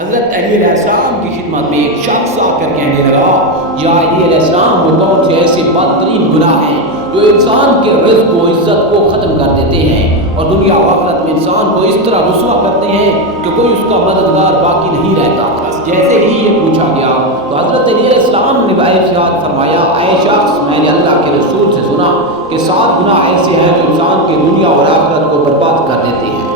حضرت علی علیہ السلام کی خدمت میں ایک شخص آ کر کہنے لگا، یا علی علیہ السلام، وہ کون سے ایسے بدترین گناہ ہیں جو انسان کے رزق و عزت کو ختم کر دیتے ہیں اور دنیا و آخرت میں انسان کو اس طرح رسوا کرتے ہیں کہ کوئی اس کا مددگار باقی نہیں رہتا۔ بس جیسے ہی یہ پوچھا گیا تو حضرت علی علیہ السلام نے ارشاد فرمایا، اے شخص، میں نے اللہ کے رسول سے سنا کہ 7 گناہ ایسے ہیں جو انسان کی دنیا اور آخرت کو برباد کر دیتے ہیں۔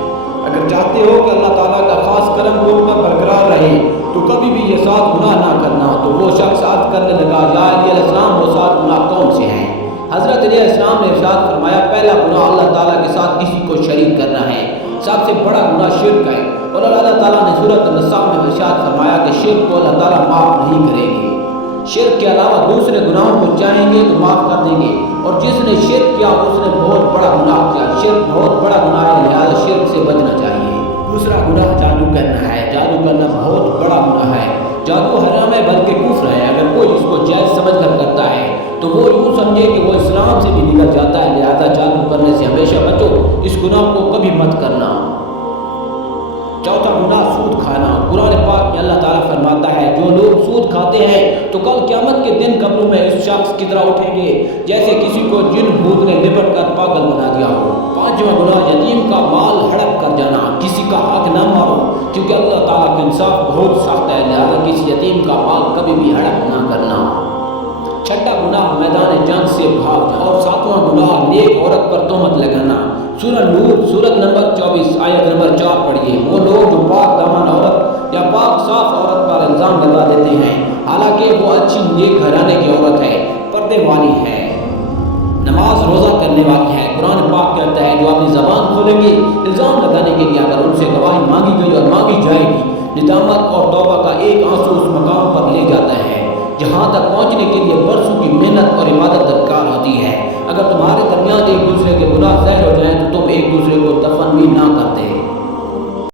اگر چاہتے ہو کہ اللہ تعالیٰ کا خاص کرم تم پر برقرار رہے تو کبھی بھی یہ 7 گناہ نہ کرنا۔ تو وہ شخص عرض کرنے لگا، یا علی علیہ السلام، وہ 7 گناہ کون سے ہیں؟ حضرت علیہ السلام نے ارشاد فرمایا، پہلا گناہ اللہ تعالیٰ کے ساتھ کسی کو شریک کرنا ہے، سب سے بڑا گناہ شرک ہے، اور اللہ تعالیٰ نے سورۃ النساء میں ارشاد فرمایا کہ شرک کو اللہ تعالیٰ معاف نہیں کریں گے۔ شرک کے علاوہ دوسرے گناہوں کو چاہیں گے تو معاف کر دیں گے، اور جس نے شرک کیا اس نے بہت بڑا گناہ کیا۔ شرک بہت بڑا گناہ ہے، لہذا شرک سے بچنا چاہیے۔ دوسرا گناہ جادو کرنا ہے۔ جادو کرنا بہت بڑا گناہ ہے۔ جادو حرام ہے بلکہ کفر ہے۔ اگر کوئی اس کو جائز سمجھ کر کرتا ہے تو وہ یوں سمجھے کہ وہ اسلام سے بھی نکل جاتا ہے، لہذا جادو کرنے سے ہمیشہ بچو، اس گناہ کو کبھی مت کرنا۔ چوتھا گناہ سود کھانا۔ قرآن پاک میں اللہ تعالیٰ فرماتا ہے، جو لوگ سود کھاتے ہیں تو کل قیامت کے دن قبروں میں اس شخص کی طرح اٹھیں گے جیسے کسی کو جن بھوت نے لپٹ کر پاگل بنا دیا ہو۔ پانچواں گناہ یتیم کا مال ہڑپ کر جانا۔ کسی کا حق نہ مارو، کیونکہ اللہ تعالیٰ کا انصاف بہت سخت ہے، لہذا کسی یتیم کا مال کبھی بھی ہڑپ نہ کرنا۔ چھٹا گناہ میدان جنگ سے بھاگ جانا، اور ساتواں گناہ نیک عورت پر تہمت لگانا۔ سورہ نور سورت نمبر 24 آیت نمبر 4 پڑھیے۔ وہ لوگ جو پاک دامن عورت یا پاک صاف عورت پر الزام لگا دیتے ہیں حالانکہ وہ اچھی نیک گھرانے کی عورت ہے، پردے والی ہے، نماز روزہ کرنے والی ہے۔ قرآن پاک کہتا ہے، جو اپنی زبان کھولیں گے الزام لگانے کے لیے، اگر ان سے گواہی مانگی گئی اور مانگی جائے گی، ندامت اور توبہ کا ایک آنسو اس مقام پر لے جاتا ہے جہاں تک پہنچنے کے لیے برسوں کی محنت اور عبادت درکار ہوتی ہے۔ اگر تمہارے درمیان ایک دوسرے کے گناہ ظاہر ہو جائیں تو تم ایک دوسرے کو دفن بھی نہ کرتے۔